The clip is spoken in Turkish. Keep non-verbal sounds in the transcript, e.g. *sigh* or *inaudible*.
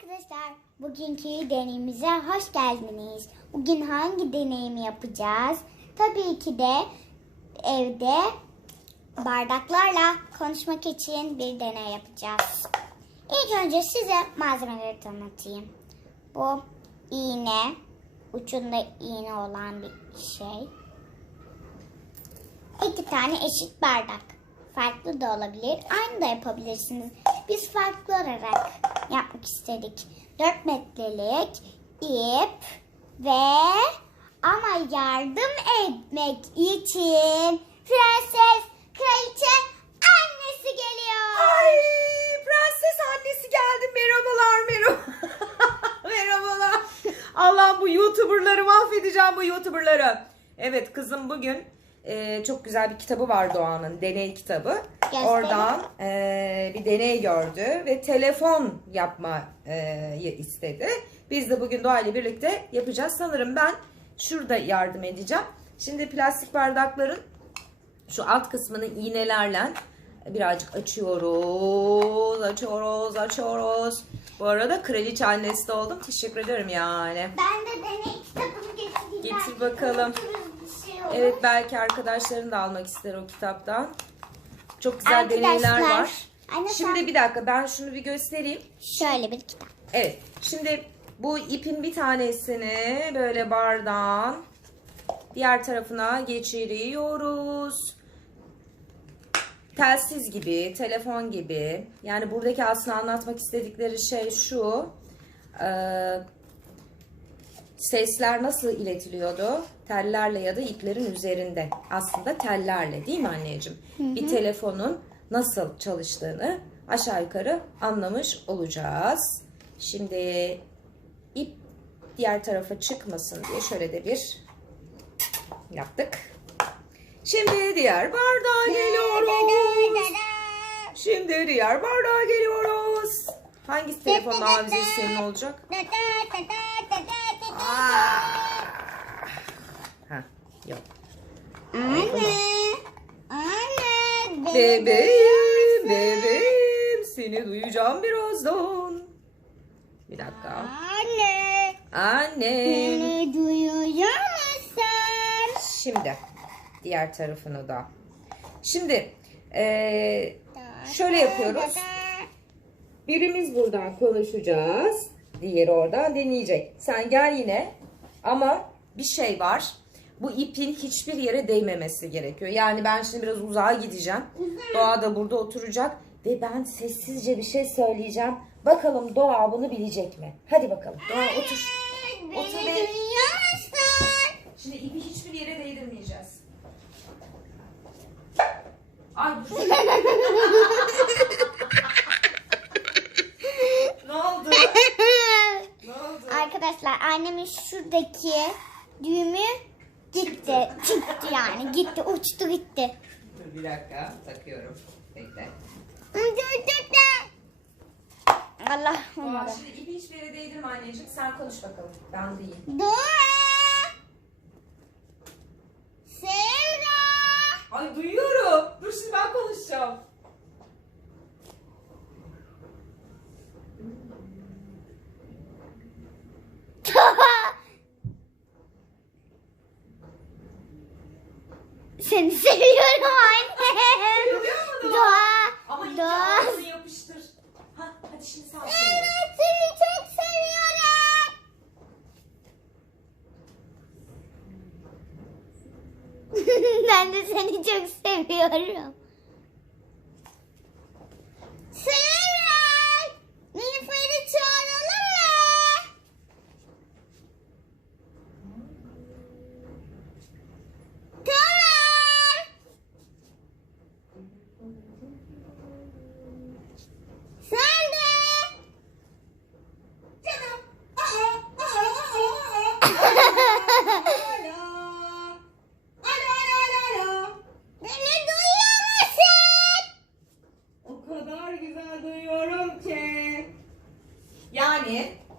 Arkadaşlar bugünkü deneyimize hoş geldiniz. Bugün hangi deneyimi yapacağız? Tabii ki de evde bardaklarla konuşmak için bir deney yapacağız. İlk önce size malzemeleri tanıtayım. Bu iğne, ucunda iğne olan bir şey. İki tane eşit bardak. Farklı da olabilir. Aynı da yapabilirsiniz. Biz farklı olarak yapmak istedik. 4 metrelik ip ve ama yardım etmek için prenses kraliçe annesi geliyor. Ay prenses annesi geldi. Merhabalar merhaba. *laughs* Merhabalar. Allah'ım bu YouTuber'ları mahvedeceğim bu YouTuber'ları. Evet kızım bugün e, çok güzel bir kitabı var Doğan'ın. Deney kitabı. Gösterin. Oradan e, bir deney gördü ve telefon yapmayı istedi. Biz de bugün Doğa ile birlikte yapacağız. Sanırım ben şurada yardım edeceğim. Şimdi plastik bardakların şu alt kısmını iğnelerle birazcık açıyoruz, açıyoruz, açıyoruz. Bu arada kraliçe annesi de oldum. Teşekkür ederim yani. Ben de deney kitabını getireyim. Getir bakalım. bir şey olur. Evet belki arkadaşların da almak ister o kitaptan. Çok güzel Arkadaşlar, deneyler var. anne Şimdi sen- bir dakika ben şunu bir göstereyim. Şöyle bir kitap. Evet. Şimdi bu ipin bir tanesini böyle bardağın diğer tarafına geçiriyoruz. Telsiz gibi, telefon gibi. Yani buradaki aslında anlatmak istedikleri şey şu. Ee, sesler nasıl iletiliyordu? Tellerle ya da iplerin üzerinde. Aslında tellerle değil mi anneciğim? Bir telefonun nasıl çalıştığını aşağı yukarı anlamış olacağız. Şimdi ip diğer tarafa çıkmasın diye şöyle de bir yaptık. Şimdi diğer bardağa geliyoruz. Şimdi diğer bardağa geliyoruz. Hangisi telefonun avize senin olacak? Ha, yok. Anne. Anne. Bebeğim, bebeğim. Seni duyacağım birazdan. Bir dakika. Anne. Annem. Beni duyuyor musun? Şimdi diğer tarafını da. Şimdi eee, şöyle yapıyoruz. Birimiz buradan konuşacağız. Diğeri oradan deneyecek. Sen gel yine. Ama bir şey var. Bu ipin hiçbir yere değmemesi gerekiyor. Yani ben şimdi biraz uzağa gideceğim. Doğa da burada oturacak. Ve ben sessizce bir şey söyleyeceğim. Bakalım Doğa bunu bilecek mi? Hadi bakalım. Doğa otur. Otur musun? Şimdi ipi hiçbir yere değdirmeyeceğiz. Ay dur. ne oldu? Ne oldu? Arkadaşlar annemin şuradaki düğümü gitti. Çıktı yani. Gitti. Uçtu gitti. Dur bir dakika takıyorum. Bekle. Allah olmadı. şimdi ipi hiçbir yere değdirme anneciğim. Sen konuş bakalım. Ben duyayım. Dora. Sevda. Ay duyuyorum. Dur şimdi ben konuşacağım. Seni seviyorum anne. Duyuyor mu Doğa? Ama Doğa. yapıştır. Ha, hadi şimdi söyle. Evet seni çok seviyorum. *laughs* ben de seni çok seviyorum. é